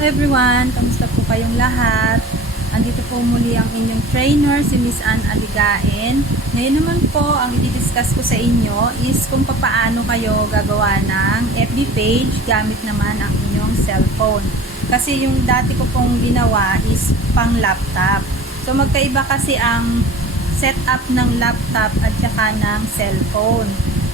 everyone! Kamusta po kayong lahat? Andito po muli ang inyong trainer, si Miss Ann Aligain. Ngayon naman po, ang i-discuss ko sa inyo is kung paano kayo gagawa ng FB page gamit naman ang inyong cellphone. Kasi yung dati ko pong ginawa is pang laptop. So magkaiba kasi ang setup ng laptop at saka ng cellphone.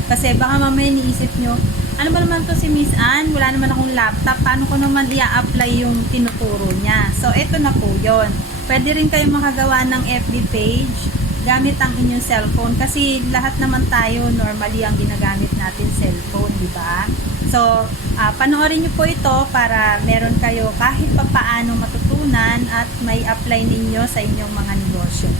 Kasi baka mamaya niisip nyo, ano ba naman to si Miss Ann? Wala naman akong laptop. Paano ko naman i-apply yung tinuturo niya? So, ito na po yon. Pwede rin kayo makagawa ng FB page gamit ang inyong cellphone. Kasi lahat naman tayo normally ang ginagamit natin cellphone, di ba? So, ah, panoorin nyo po ito para meron kayo kahit papaano matutunan at may apply ninyo sa inyong mga negosyo.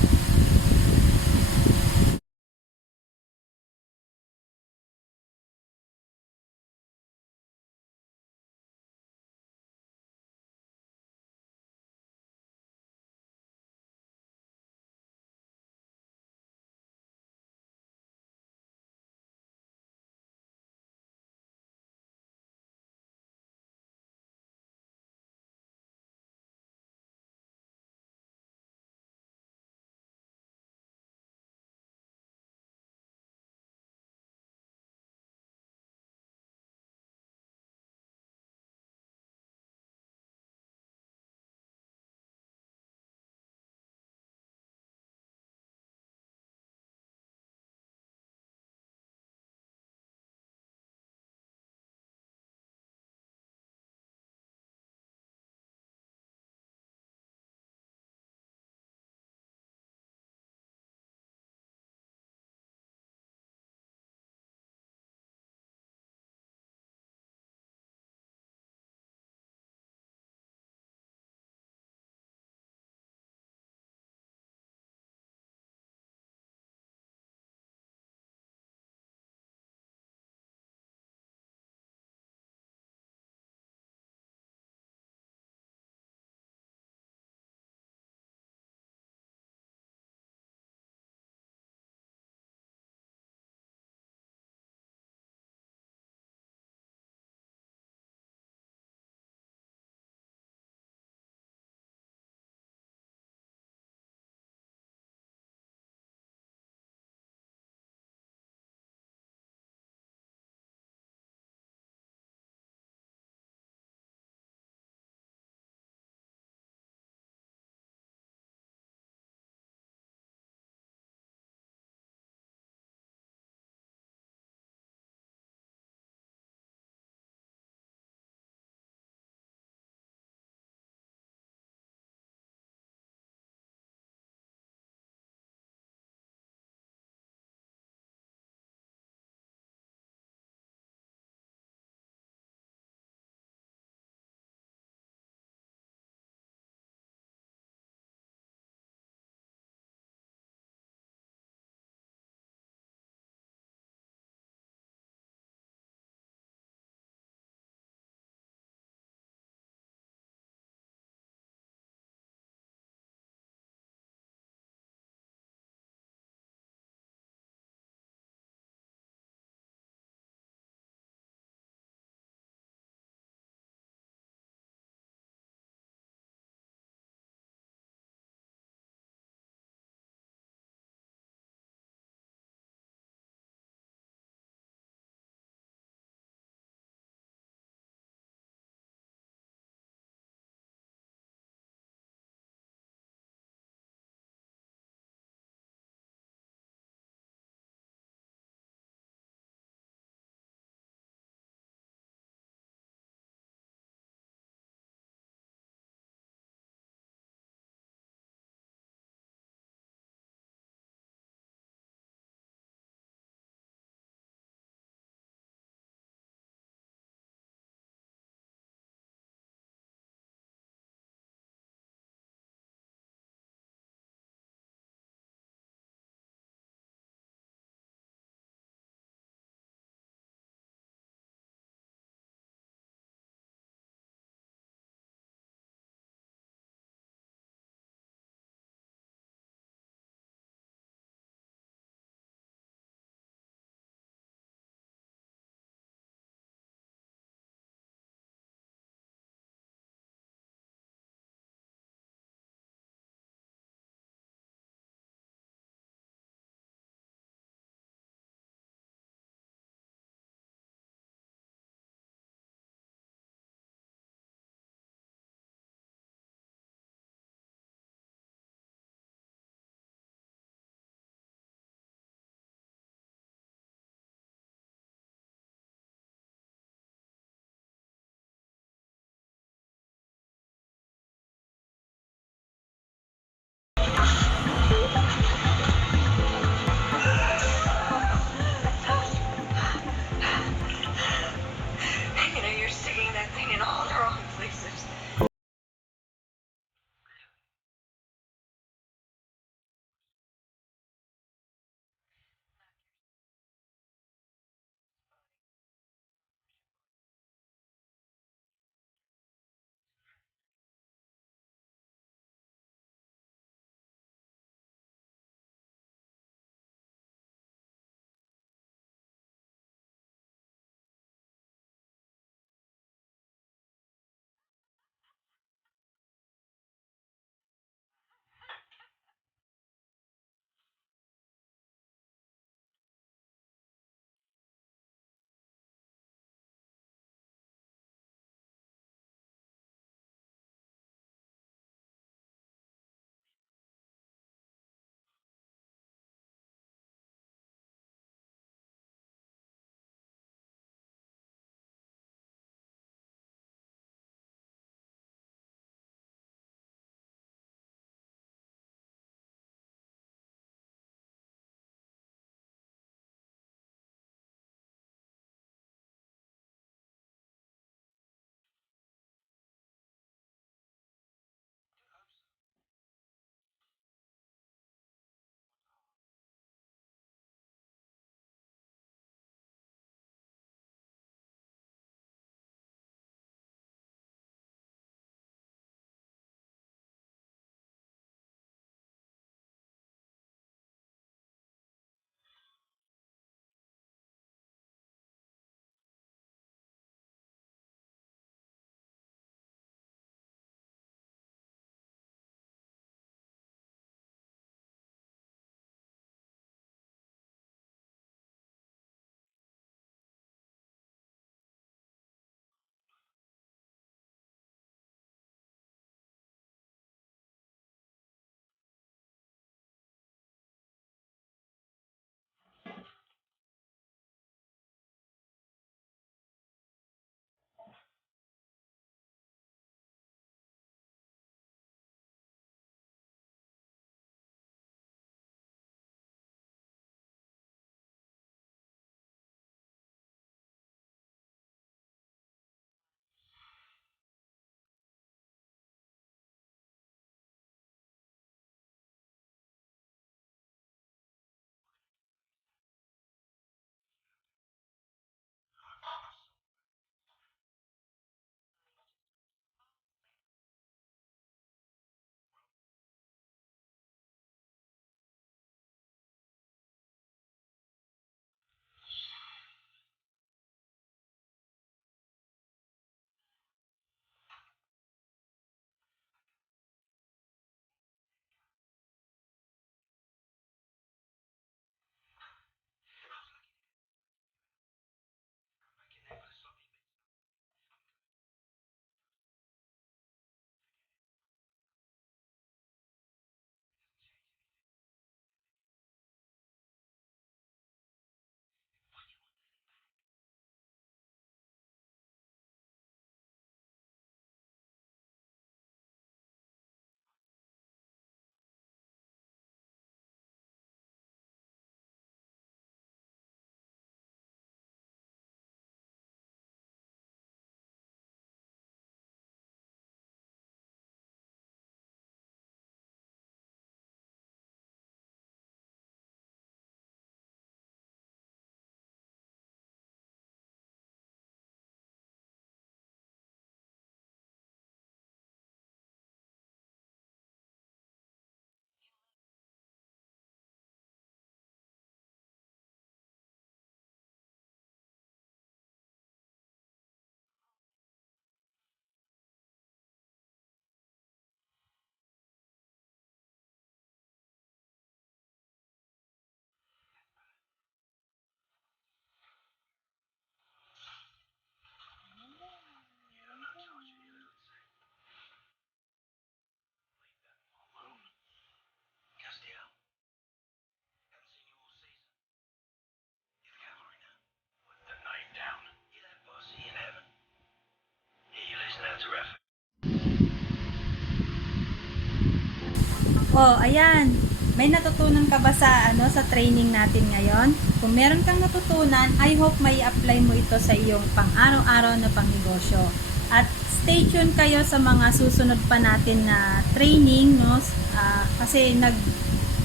Oh, ayan. May natutunan ka ba sa ano sa training natin ngayon? Kung meron kang natutunan, I hope may apply mo ito sa iyong pang-araw-araw na pangnegosyo. At stay tuned kayo sa mga susunod pa natin na training, no? Ah, kasi nag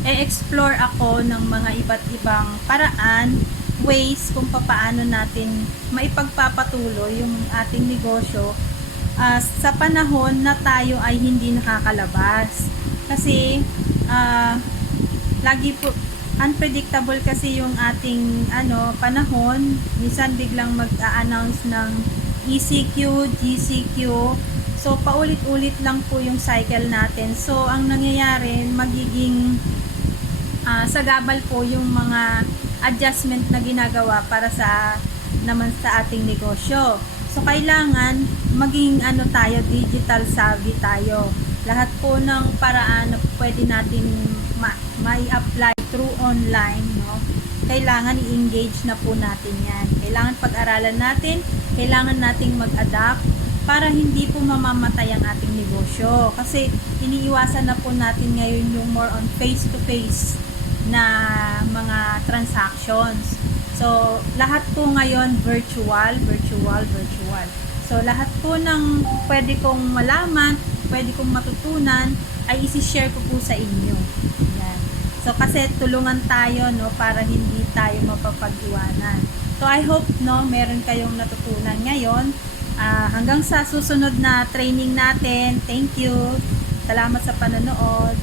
e-explore ako ng mga iba't ibang paraan, ways kung papaano natin maipagpapatuloy yung ating negosyo ah, sa panahon na tayo ay hindi nakakalabas. Kasi ah, lagi po unpredictable kasi yung ating ano panahon. Minsan biglang mag-a-announce ng ECQ, GCQ. So paulit-ulit lang po yung cycle natin. So ang nangyayari magiging ah, sagabal po yung mga adjustment na ginagawa para sa naman sa ating negosyo. So kailangan maging ano tayo, digital savvy tayo. Lahat po ng paraan na pwede natin ma- mai-apply through online, no? Kailangan i-engage na po natin 'yan. Kailangan pag-aralan natin, kailangan nating mag-adapt para hindi po mamamatay ang ating negosyo. Kasi iniiwasan na po natin ngayon yung more on face-to-face na mga transactions. So, lahat po ngayon virtual, virtual, virtual. So, lahat po ng pwede kong malaman, pwede kong matutunan, ay isi-share ko po sa inyo. Yan. So, kasi tulungan tayo, no, para hindi tayo mapapag-iwanan. So, I hope, no, meron kayong natutunan ngayon. Ah, hanggang sa susunod na training natin. Thank you. Salamat sa panonood.